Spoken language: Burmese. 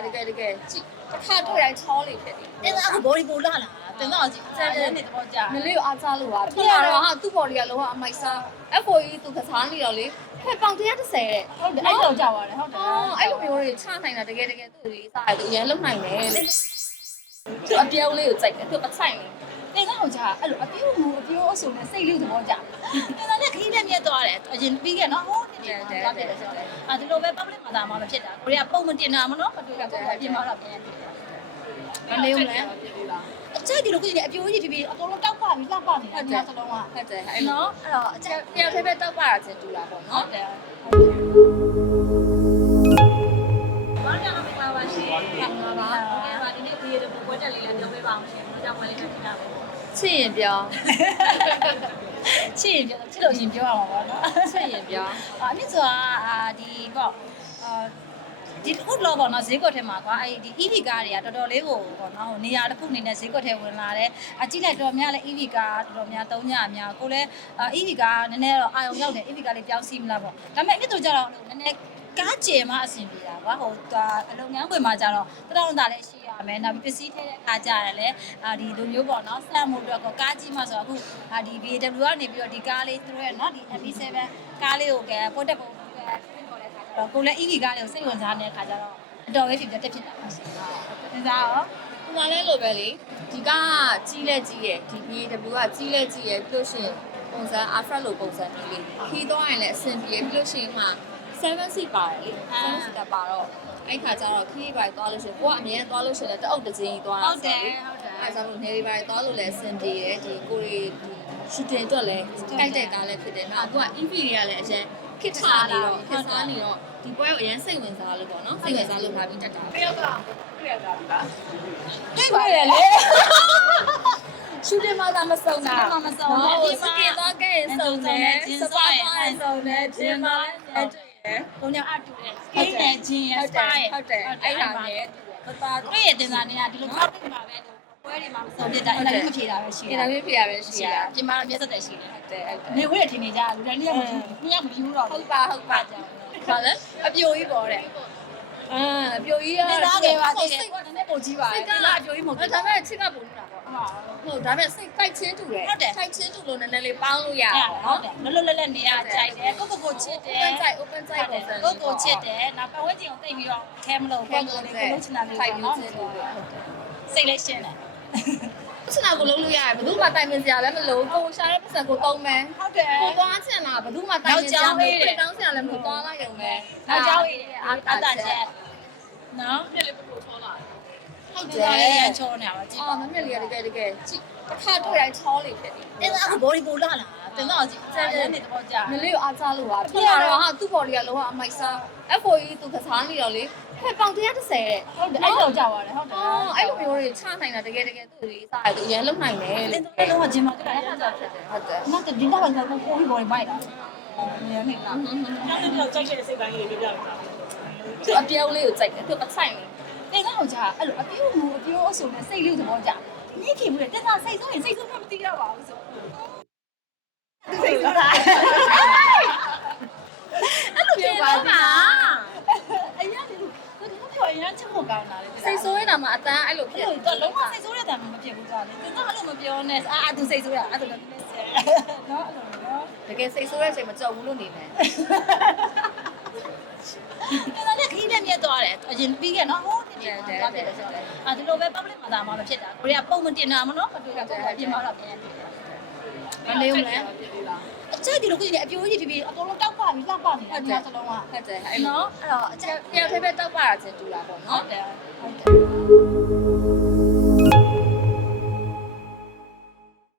ယ်တကယ်တကယ်ကြည့်တစ်ခါတွေ့တိုင်းချောလေဖြစ်တယ်တင်းသားကဘော်ဒီပိုလာလာတင်းသားကကြည့်စမ်းနေတော့ကြာမလေးကိုအားစားလို့ပါပြရတော့ဟာသူ့ဘော်ဒီကလုံးဝအမိုက်စား FOE သူကစားနေတော့လေဖက်ပေါင်130တဲ့ဟုတ်တယ်အဲ့တော့ကြာပါတယ်ဟုတ်တယ်အော်အဲ့လိုမျိုးတွေချနိုင်တာတကယ်တကယ်သူ့လေးစားတယ်သူအရင်လုံနိုင်တယ်သူအပြောင်းလေးကိုကြိုက်တယ်သူအဆိုင်လေးတင်းသားကကြာအဲ့လိုအပြိုးမူအပြိုးအဆုံနဲ့စိတ်လေးသဘောကြာတင်းသားနဲ့ခရီးနဲ့မြတ်သွားတယ်အရင်ပြီးခဲ့နော်ဟိုးနေ တယ်သွားတယ်ဆိုတော့အဲဒီလိုပဲ public မှာသာမှမဖြစ်တာကိုရီးယားပုံမတင်တာမနော်မတွေ့တာပုံပြင်မှာတော့ပြန်တယ်မလေးဘူးလဲအချက်ဒီလိုကိုကြီးအပြိုးကြီးဖြစ်ပြီးအကုန်လုံးတောက်ပပြီးလှပနေတာဒီမှာစလုံးကဟုတ်တယ်အဲ့လိုနော်အဲ့တော့အချက်တယောက်တည်းပဲတောက်ပါတာချင်းတူတာပေါ့ဟုနော်တ်တယ်ဘာကြောင့်မင်္ဂလာပါရှင်။ဟုတ်ပါပါ။ဟုတ်ကဲ့ပါဒီနေ့ဒီရေပွဲတက်လေးလည်းပြောပေးပါအောင်ရှင်။ဒီကြောင့်ပွဲလေးတက်ကြတာပေါ့ ချစ်ရင်ပြောင်းချစ်ရင်ပြောချစ်လို့ရှင်ပြောရမှာပေါ့နော်ချစ်ရင်ပြောင်းအာအနည်းဆိုတာအာဒီပေါ့အာဒီခုလောပေါ့နော်ဈေးကွက်ထဲမှာကွာအဲ့ဒီ EV ကားတွေကတော်တော်လေးကိုပေါ့နော်ဟိုနေရာတစ်ခုအနေနဲ့ဈေးကွက်ထဲဝင်လာတယ်အကြည့်လိုက်တော်များလဲ EV ကားတော်တော်များသုံးကြအများကိုလည်းအာ EV ကားနည်းနည်းတော့အာရုံရောက်တယ် EV ကားလေးပြောင်းစီးမလားပေါ့ဒါပေမဲ့အဲ့တို့ကြတော့နည်းနည်း ကားကျယ်မှအဆင်ပြေတာကွာဟိုအလုံငန်းဝင်မှာကြတော့တတော်တာလည်းရှိရမယ်နောက်ပြီးပစ္စည်းထဲတဲ့ခါကြရတယ်လေအာဒီလိုမျိုးပေါ့နော်စမ်းမှုတော့ကားကြီးမှဆိုတော့အခုအာဒီ BMW ကနေပြီးတော့ဒီကားလေးသူတို့ရဲ့နော်ဒီ MP7 ကားလေးကိုကဲပို့တက်ပုံကဲပြင်ပေါ်တဲ့ခါကျတော့ကိုလည်း EV ကားလေးကိုစိတ်ဝင်စားနေတဲ့ခါကျတော့အတော်ပဲဖြစ်ပြတက်ဖြစ်တာပါရှင်။ဒါစားရောဒီမှာလဲလိုပဲလေဒီကကြီးလဲကြီးရယ်ဒီ BW ကကြီးလဲကြီးရယ်ပြီးလို့ရှိရင်ပုံစံ Alpha လိုပုံစံမျိုးလေးခီးသွားရင်လည်းအဆင်ပြေပြီးလို့ရှိရင်မှ 7 seat ပါတယ်လေ7 seat ပါတော့အဲ့ခါကျတော့ခီးပိုင်းသွားလို့ရှိရင်ကိုကအမြဲသွားလို့ရှိရင်လည်းတအုပ်တစ်ချင်းကြီးသွားတာဟုတ်တယ်ဟုတ်တယ်အဲဒါကြောင့်မို့နေရီပိုင်းသွားလို့လည်းအဆင်ပြေတယ်ဒီကိုရီဒီရှူတင်အတွက်လည်းကြိုက်တဲ့ကားလည်းဖြစ်တယ်နော်အခုက EV တွေကလည်းအရင်ခစ်ထားနေတော့ခစ်စားနေတော့ဒီပွဲကိုအရင်စိတ်ဝင်စားလို့ပေါ့နော်စိတ်ဝင်စားလို့လာပြီးတက်တာ။တယောက်ကတွေ့ရတာလားတွေ့ပါရဲ့လေ ရှူတင်မှာသာမစုံတာမှမစုံဘူးဒီစကင်တော့ကဲစုံတယ်စပါးသွားစုံတယ်ဂျင်မာလည်းတွေ့ရကိုညအတူတယ်စကိန်းနဲ့ဂျင်းရဲ့ဟုစတ်တပါးယ်ရဲ့ဟုတ်တယ်အဲ့ဒါနဲ့သပါးတွေ့ရတင်စားနေတာဒီလိုကောက်တင်ပါပဲပွဲတွေမှာမစုံပြတာအဲ့ဒါလေးမဖြေတာပဲရှိဒီတာလိုမျိုးဖြစ်ရပဲရှိရှိရတာပြင်မာမျက်စက်တယ်ရှိတယ်ဟုတ်တယ်ဟုတ်တယ်နေဝဲထင်နေကြလူတိုင်းတယောက်မယူဘူးညမယူတော့ဟုတ်ပါဟုတ်ပါဘာလဲအပြိုကြီးပေါ်တဲ့အာအပြိုကြီးကတင်စားခဲ့ပါသေးတယ်ကိုနည်းနည်းပိုကြီးပါလေဒီလားအပြိုကြီးမဟုတ်ဘူးဒါပေမဲ့ချစ်ကပုံနေတာပေါ့ ဟုတ်ဒါပေမဲ့စိတ်တိုက်ချင်းတူတယ်တိုက်ချင်းတူလို့နည်းနည်းလေးပေါင်းလို့ရအဲ့အောင်ဟုတ်နော်တယ်လွတ်လွတ်လပ်လပ်နေရကြိုက်တယ်ကိုကိုကိုချစ်တယ် open side open side ပုံစံကိုကိုချစ်တယ်နောက်ပတ်ဝန်းကျင်ကိုတိတ်ပြီးတော့ခဲမလို့ကိုကိုလေးကိုလုံးချင်တာလေးထိုက်ပေါ့ပြီးနော်ချင်းတူတယ်စိတ်လေးရှင်းတယ်ချစ်နာကိုလုံးလို့ရတယ်ဘယ်သူမှတိုင်ပင်စရာလည်းမလိုကိုရှာတဲ့ပတ်စံကိုတုံးမယ်ဟုတ်တယ်ကိုသွားချင်တာဘယ်သူမှတိုင်ပင်စရာမလိုပြင်တောင်းစရာလည်းမလိုသွားလိုက်ရုံပဲနောက်ကြောင်းရည်အာတာချက်နော် ။ဒီလေးပို့ချောလာတယ် ဟု တ်ဒီတယ်ကလေးရချောနေတာပါကြည့်အော်မမေလေးကတကယ်တကယ်ကြည့်တစ်ခါတွေ့တိုင်းချောလေဖြစ်တယ်တင်းသားကဘော်ဒီပိုလာလာတင်းသားကကြည့်စမ်းနေတော့ကြာမလေးကိုအားစားလို့ပါပြရတော့ဟာသူ့ဘော်ဒီကလုံးဝအမိုက်စား FOE သူကစားနေတော့လေဖက်ပေါင်130တဲ့ဟုတ်တယ်အဲ့တော့ကြာပါတယ်ဟုတ်တယ်အော်အဲ့လိုမျိုးတွေချနိုင်တာတကယ်တကယ်သူ့လေးစားတယ်သူအရင်လုံနိုင်တယ်တင်းသားလုံးဝဂျင်မာတက်တာအဲ့ဒါဖြစ်တယ်ဟုတ်တယ်နောက်ဒီတော့ကတော့ကိုကြီးဘော်ဒီမိုက်တာနေနေလား။နောက်တစ်ယောက်ကြိုက်တဲ့စိတ်ပိုင်းလေးပြပြလိုက်တာသူအပြောင်းလေးကိုကြိုက်တယ်သူအဆိုင်လေး တင်းသားကကြာအဲ့လိုအပြိုးမူအပြိုးအဆုံနဲ့စိတ်လေးသဘောကြာနေခင်ဘူးလေတင်းသားစိတ်ဆိုးရင်စိတ်ဆိုးမှမသိတော့ပါဘူးဆိုစိတ်ဆိုးတာအဲ့လိုပြောပါမှာအရင်ကကိုဒီပြောရင်ချက်ဖို့ကောင်းတာလေစိတ်ဆိုးနေတာမှအတန်းအဲ့လိုဖြစ်အဲ့လိုတော့လုံးဝစိတ်ဆိုးတဲ့တံမဖြစ်ဘူးကြာလေတင်းသားအဲ့လိုမပြောနဲ့အာသူစိတ်ဆိုးရအဲ့လိုလည်းနည်းဆဲနော်အဲ့လိုနော်တကယ်စိတ်ဆိုးတဲ့အချိန်မကြောက်ဘူးလို့နေမယ်အဲ့ဒါလည်းခရီးနဲ့မြတ်သွားတယ်အရင်ပြီးခဲ့နော် ဟိုးနေတယ်သွားတယ်ဆိုတော့အာဒီလိုပဲ public မှာသာမှမဖြစ်တာကိုရီးယားပုံမတင်တာမနော်မတွေ့တာပုံပြင်မှာတော့ပြန်တယ်မနေဘူးလဲအချက်ဒီလိုကိုကြီးအပြိုးကြီးဖြစ်ပြီးအကုန်လုံးတောက်ပပြီးလှပနေတာဒီစလုံးကဟုတ်တယ်အဲ့လိုနော်အဲ့တော့အချက်တယောက်တည်းပဲတောက်ပါတာချင်းတူတာပေါ့ဟုနော်တ်တယ်ဟုတ်တယ်